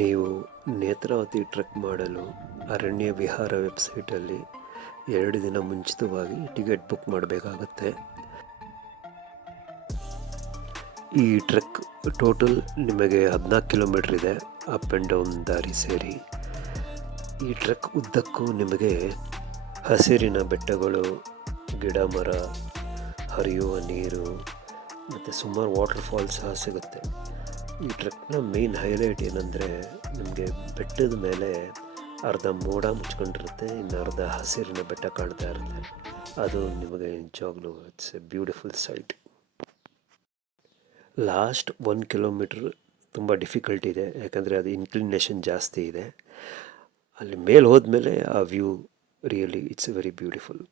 ನೀವು ನೇತ್ರಾವತಿ ಟ್ರೆಕ್ ಮಾಡಲು ಅರಣ್ಯ ವಿಹಾರ ವೆಬ್ಸೈಟಲ್ಲಿ 2 ದಿನ ಮುಂಚಿತವಾಗಿ ಟಿಕೆಟ್ ಬುಕ್ ಮಾಡಬೇಕಾಗುತ್ತೆ. ಈ ಟ್ರೆಕ್ ಟೋಟಲ್ ನಿಮಗೆ 14 ಕಿಲೋಮೀಟ್ರ್ ಇದೆ, ಅಪ್ ಆ್ಯಂಡ್ ಡೌನ್ ದಾರಿ ಸೇರಿ. ಈ ಟ್ರೆಕ್ ಉದ್ದಕ್ಕೂ ನಿಮಗೆ ಹಸಿರಿನ ಬೆಟ್ಟಗಳು, ಗಿಡ ಮರ, ಹರಿಯುವ ನೀರು ಮತ್ತು ಸುಮಾರು ವಾಟರ್ ಫಾಲ್ಸ್ ಸಹ ಸಿಗುತ್ತೆ. ಈ ಟ್ರೆಕ್ನ ಮೇನ್ ಹೈಲೈಟ್ ಏನಂದರೆ, ನಿಮಗೆ ಬೆಟ್ಟದ ಮೇಲೆ ಅರ್ಧ ಮೋಡ ಮುಚ್ಕೊಂಡಿರುತ್ತೆ, ಇನ್ನು ಅರ್ಧ ಹಸಿರಿನ ಬೆಟ್ಟ ಕಾಣ್ತಾ ಇರುತ್ತೆ. ಅದು ನಿಮಗೆ ನಿಜವಾಗ್ಲೂ it's A beautiful site. Last 1 kilometre ತುಂಬ ಡಿಫಿಕಲ್ಟ್ ಇದೆ, ಯಾಕಂದರೆ ಅದು ಇನ್ಕ್ಲಿನೇಷನ್ ಜಾಸ್ತಿ ಇದೆ. ಅಲ್ಲಿ ಮೇಲೆ ಹೋದ್ಮೇಲೆ ಆ view really it's very beautiful.